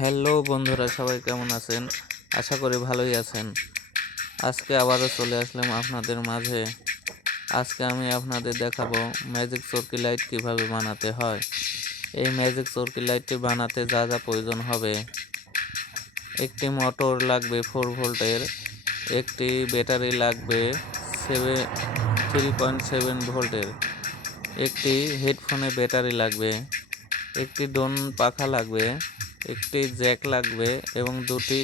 Hello বন্ধুরা, সবাই কেমন আছেন? আশা করি ভালোই আছেন। আজকে আবারও চলে আসলাম আপনাদের মাঝে। আজকে আমি আপনাদের দেখাবো ম্যাজিক চরকি লাইট কীভাবে বানাতে হয়। এই ম্যাজিক চরকি লাইটটি বানাতে যা যা প্রয়োজন হবে। একটি মোটর লাগবে ফোর ভোল্টের একটি ব্যাটারি লাগবে সেভেন থ্রি পয়েন্ট সেভেন ভোল্টের একটি হেডফোনে ব্যাটারি লাগবে, একটি ডোন পাখা লাগবে একটি জ্যাক লাগবে এবং দুটি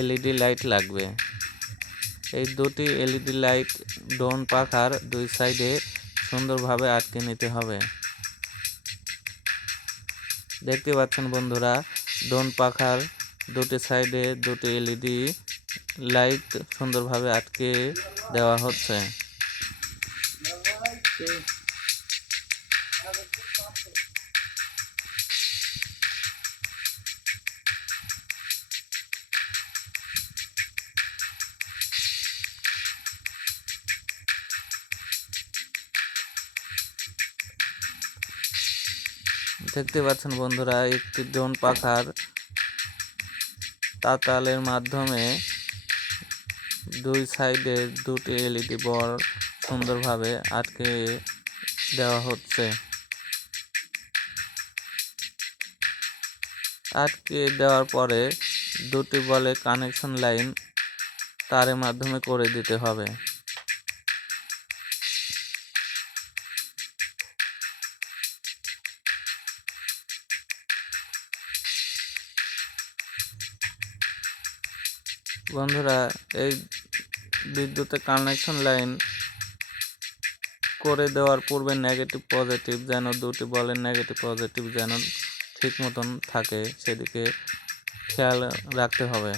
এলইডি লাইট লাগবে। এই দুটি এলইডি লাইট ডোন পাখার দুই সাইডে সুন্দরভাবে আটকে নিতে হবে। দেখতে পাচ্ছেন বন্ধুরা, ডোন পাখার দুটি সাইডে দুটি এলইডি লাইট সুন্দরভাবে আটকে দেওয়া হচ্ছে। দেখতে পাচ্ছেন বন্ধুরা, একটি ড্রোন পাখার তাতালের মাধ্যমে দুই সাইডে দুটি এলইডি বল সুন্দরভাবে আটকে দেওয়া হচ্ছে। আটকে দেওয়ার পরে দুটি বলে কানেকশন লাইন তারের মাধ্যমে করে দিতে হবে। বন্ধুরা, এই বিদ্যুতের কানেকশন লাইন করে দেওয়ার পূর্বে নেগেটিভ পজিটিভ যেন দুটি বলের নেগেটিভ পজিটিভ যেন ঠিক মতন থাকে, সেদিকে খেয়াল রাখতে হবে।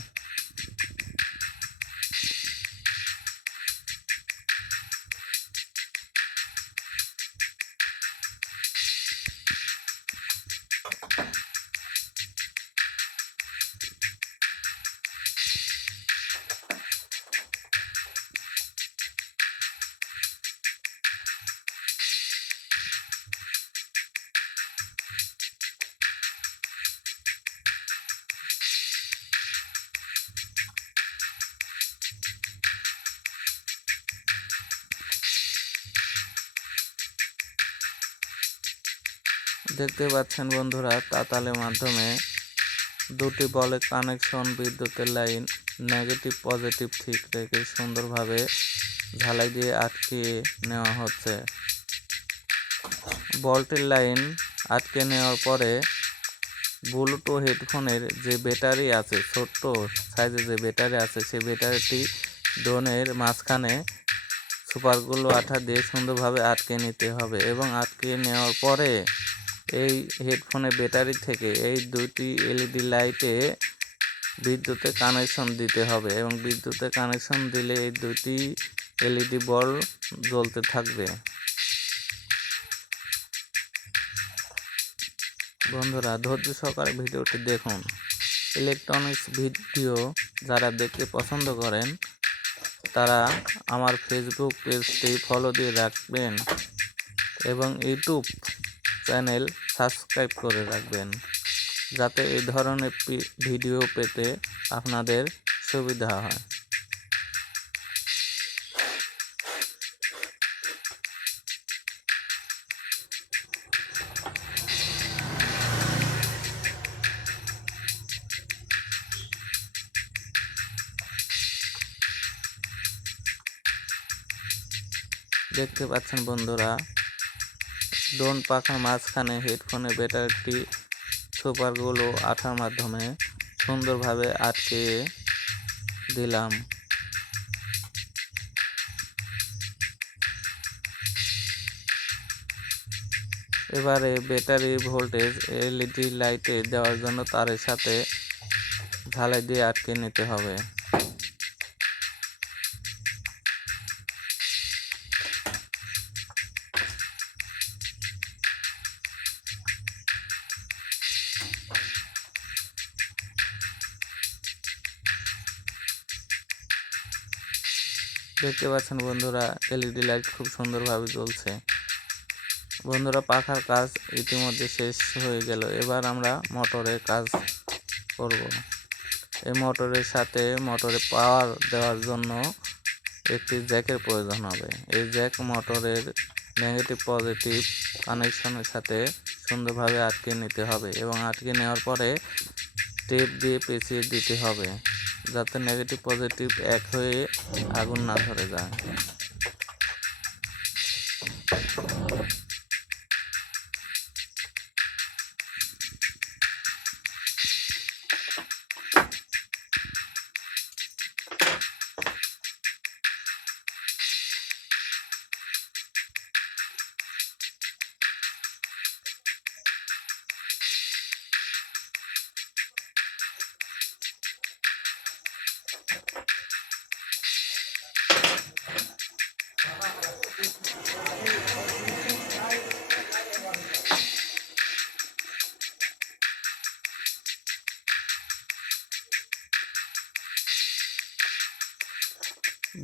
দেখতে পাচ্ছেন বন্ধুরা, তাতালের মাধ্যমে দুটি বলে কানেকশন বিদ্যুতের লাইন নেগেটিভ পজিটিভ ঠিক রেখে সুন্দরভাবে ঝালাই দিয়ে আটকে নেওয়া হচ্ছে। বলটির লাইন আটকে নেওয়ার পরে ব্লুটুথ হেডফোনের যে ব্যাটারি আছে, ছোট্ট সাইজে যে ব্যাটারি আছে, সেই ব্যাটারিটি ড্রোনের মাঝখানে সুপারগুলো আঠা দিয়ে সুন্দরভাবে আটকে নিতে হবে এবং আটকে নেওয়ার পরে এই হেডফোনে ব্যাটারি থেকে এই দুটি এলইডি লাইটে বিদ্যুতে কানেকশন দিতে হবে এবং বিদ্যুতে কানেকশন দিলে এই দুটি এলইডি বল জ্বলতে থাকবে। বন্ধুরা, ধৈর্য সহকারে ভিডিওটি দেখুন। ইলেকট্রনিক্স ভিডিও যারা দেখতে পছন্দ করেন, তারা আমার ফেসবুক পেজটি ফলো দিয়ে রাখবেন এবং ইউটিউব চ্যানেল সাবস্ক্রাইব করে রাখবেন, যাতে এই ধরনের ভিডিও পেতে আপনাদের সুবিধা হয়। দেখতে পাচ্ছেন বন্ধুরা ডোন পাখার মাঝখানে হেডফোনের ব্যাটারিটি সুপারগুলো আঠার মাধ্যমে সুন্দরভাবে আটকে দিলাম। এবারে ব্যাটারি ভোল্টেজ, এলইডি লাইটে দেওয়ার জন্য তারের সাথে ঝালাই দিয়ে আটকে নিতে হবে। দেখতে পাচ্ছেন বন্ধুরা, এলইডি লাইট খুব সুন্দরভাবে জ্বলছে। বন্ধুরা, পাখার কাজ ইতিমধ্যে শেষ হয়ে গেল। এবার আমরা মোটরের কাজ করব। এই মোটরের সাথে মোটরে পাওয়ার দেওয়ার জন্য একটি জ্যাকের প্রয়োজন হবে। এই জ্যাক মোটরের নেগেটিভ পজিটিভ কানেকশনের সাথে সুন্দরভাবে আটকে নিতে হবে এবং আটকে নেওয়ার পরে টেপ দিয়ে পেঁচিয়ে দিতে হবে, যাতে নেগেটিভ পজিটিভ এক হয়ে আগুন না ধরে যায়।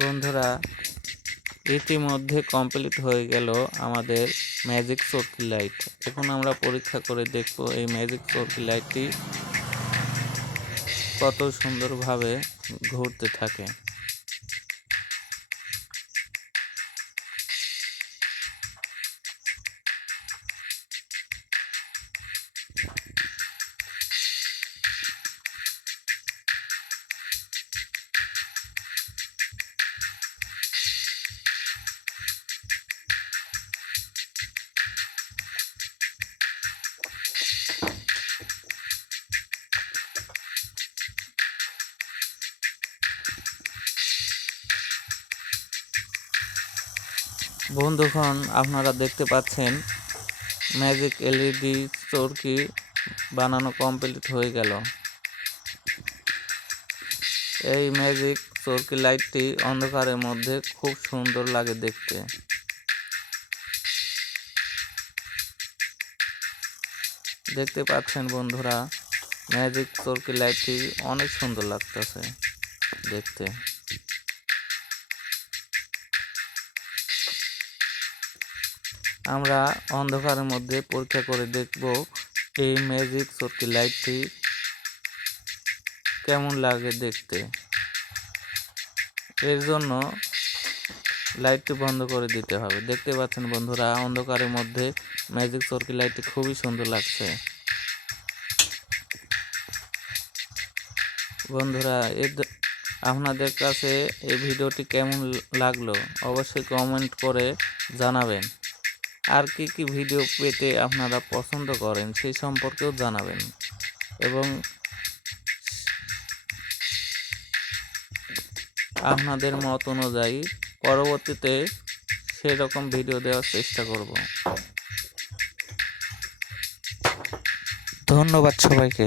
বন্ধুরা, ইতিমধ্যে কমপ্লিট হয়ে গেল আমাদের ম্যাজিক সার্কিল লাইট এখন আমরা পরীক্ষা করে দেখব এই ম্যাজিক সার্কিল লাইটটি কত সুন্দরভাবে ঘুরতে থাকে। বন্ধুগণ, আপনারা দেখতে পাচ্ছেন ম্যাজিক এলইডি চরকি বানানো কমপ্লিট হয়ে গেল। এই ম্যাজিক চরকি লাইটটি অন্ধকারের মধ্যে খুব সুন্দর লাগে দেখতে। দেখতে পাচ্ছেন বন্ধুরা ম্যাজিক চরকি লাইটটি অনেক সুন্দর লাগতেছে দেখতে। আমরা অন্ধকারের মধ্যে পরীক্ষা করে দেখব এই ম্যাজিক চরকি লাইটটি কেমন লাগে দেখতে। এর জন্য লাইটটি বন্ধ করে দিতে হবে। দেখতে পাচ্ছেন বন্ধুরা, অন্ধকারের মধ্যে ম্যাজিক চরকি লাইটটি খুবই সুন্দর লাগছে। বন্ধুরা, এর আপনাদের কাছে এই ভিডিওটি কেমন লাগল? অবশ্যই কমেন্ট করে জানাবেন। আর কি কি ভিডিও পেতে আপনারা পছন্দ করেন সেই সম্পর্কেও জানাবেন। এবং আপনাদের মত অনুযায়ী পরবর্তীতে সেরকম ভিডিও দেওয়ার চেষ্টা করব। ধন্যবাদ সবাইকে।